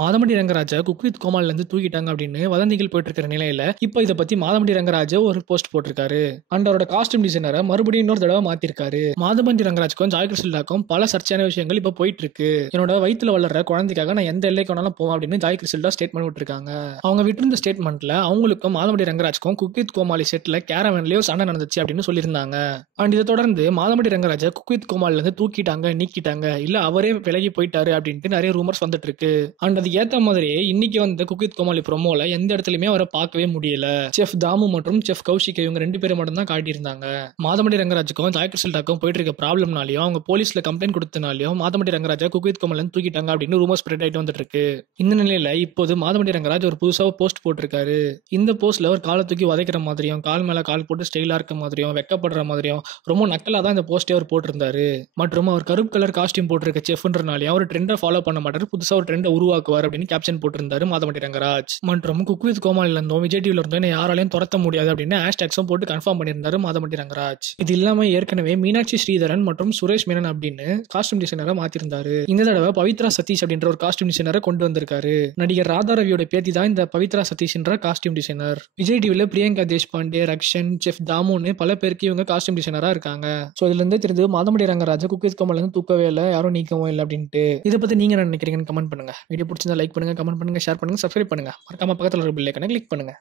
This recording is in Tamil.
மாதமட்டி ரங்கராஜ குக் வித் கோமாளில இருந்து தூக்கிட்டாங்க அப்படின்னு வதந்திகள் போயிட்டு இருக்கிற நிலையில இப்போ இதை பத்தி மாதமட்டி ரங்கராஜ ஒரு போஸ்ட் போட்டிருக்காரு. அண்ட் அவரோட காஸ்டியூம் டிசைனரை மறுபடியும் இன்னொரு தடவை மாத்திருக்காரு. மாதமட்டி ரங்கராஜுக்கும் ஜாய் கிறிஸ்டாக்கும் பல சர்ச்சையான விஷயங்கள் இப்ப போயிட்டு இருக்கு. என்னோட வயித்துல வளர்ற குழந்தைக்காக நான் எந்த எல்லைக்கு வேணாலும் போவேன் அப்படின்னு ஜாய் கிறிஸ்டா ஸ்டேட்மெண்ட் விட்டுருக்காங்க. அவங்க விட்டிருந்த ஸ்டேட்மெண்ட்ல அவங்களுக்கும் மாதமட்டி ரங்கராஜுக்கும் குக் வித் கோமாளி செட்ல கேரவன்லயோ சண்டை நடந்துச்சு அப்படின்னு சொல்லியிருந்தாங்க. அண்ட் இதை தொடர்ந்து மாதமட்டி ரங்கராஜ குக் வித் கோமாளில இருந்து தூக்கிட்டாங்க, நீக்கிட்டாங்க, இல்ல அவரே விலகி போயிட்டாரு அப்படின்ட்டு நிறைய ரூமர்ஸ் வந்துட்டு இருக்கு. அண்ட் அது ஏத்த மாதிரியே இன்னைக்கு வந்து குக் வித் கோமாளி ப்ரோமோல எந்த இடத்துலயுமே அவரை பார்க்கவே முடியல. செஃப் தாமு மற்றும் செஃப் கௌஷிக் இவங்க 2 பேரும் மட்டும் தான் காட்டியிருந்தாங்க. மாதமட்டி ரங்கராஜுக்கும் ஜாய் கிறிஸ்டாக்கும் போயிட்டு இருக்க ப்ராப்ளம்னாலையும் அவங்க போலீஸ்ல complaint கொடுத்தனாலையும் Madhampatti Rangaraja cook with கோமாளில இருந்து தூக்கிட்டாங்க அப்படின்னு ரூமர் ஸ்ப்ரெட் ஆயிட்டு வந்துட்டு இருக்கு. இந்த நிலையில இப்போது மாதமட்டி ரங்கராஜ் ஒரு புதுசா போஸ்ட் போட்டிருக்காரு. இந்த போஸ்ட்ல ஒரு காலை தூக்கி உதைக்கிற மாதிரியும் கால் மேல கால் போட்டு ஸ்டைலா இருக்க மாதிரியும் வெக்கப்படுற மாதிரியும் ரொம்ப நக்கலா தான் இந்த போஸ்டே அவர் போட்டிருந்தாரு. மற்றும் அவர் கருப்பு கலர் காஸ்டியூம் போட்டிருக்க செஃப்ன்றனாலையும் அவர் ட்ரெண்டை ஃபாலோ பண்ண மாட்டாரு, புதுசா ஒரு ட்ரெண்டை உருவாக்குவார் அப்படின்னு கேப்ஷன் போட்டிருந்தாரு மாதமட்டி ரங்கராஜ். மற்றும் குக் வித் கோமாளில இருந்தோம் விஜய் டிவில இருந்தோம் என்ன யாராலையும் துரத்த முடியாது அப்படின்னு ஹேஷ்டேக்ஸும் போட்டு கன்ஃபார்ம் பண்ணியிருந்தாரு மாதமட்டி ரங்கராஜ். இது இல்லாம ஏற்கனவே மீனாட்சி ஸ்ரீதரன் மற்றும் சுரேஷ் மேனன் அப்படின்னு காஸ்டியூம் டிசைனரை மாத்திருந்தாரு. இந்த தடவை பவித்ரா சதீஷ் அப்படின்ற ஒரு காஸ்டியூம் டிசைனரை கொண்டு வந்திருக்காரு. நடிகர் ராதா ரவியோட பேத்தி தான் இந்த பவித்ரா சதீஷ்ன்ற காஸ்டியூம் டிசைனர். விஜய் டிவில பிரியங்கா தேஷ்பாண்டே, ரக்ஷன், செஃப் தாமுன்னு பல பேருக்கு இவங்க காஸ்டியூம் டிசைனரா இருக்காங்க. சோ இதுல இருந்தே தெரிஞ்சு மாதமட்டி ரங்கராஜ் குக் வித் கோமாளில இருந்து தூக்கவே இல்லை, யாரும் நீக்கவும் இல்லை அப்படின்ட்டு. இதை பத்தி நீங்க என்ன நினைக்கிறீங்கன்னு கமெண்ட் பண்ணுங்க. வீடியோ பிடிச்சிருந்தா லைக் பண்ணுங்க, கமெண்ட் பண்ணுங்க, ஷேர் பண்ணுங்க, சப்ஸ்கிரைப் பண்ணுங்க. மறக்காம பக்கத்துல ஒரு பெல் ஐகானை கிளிக் பண்ணுங்க.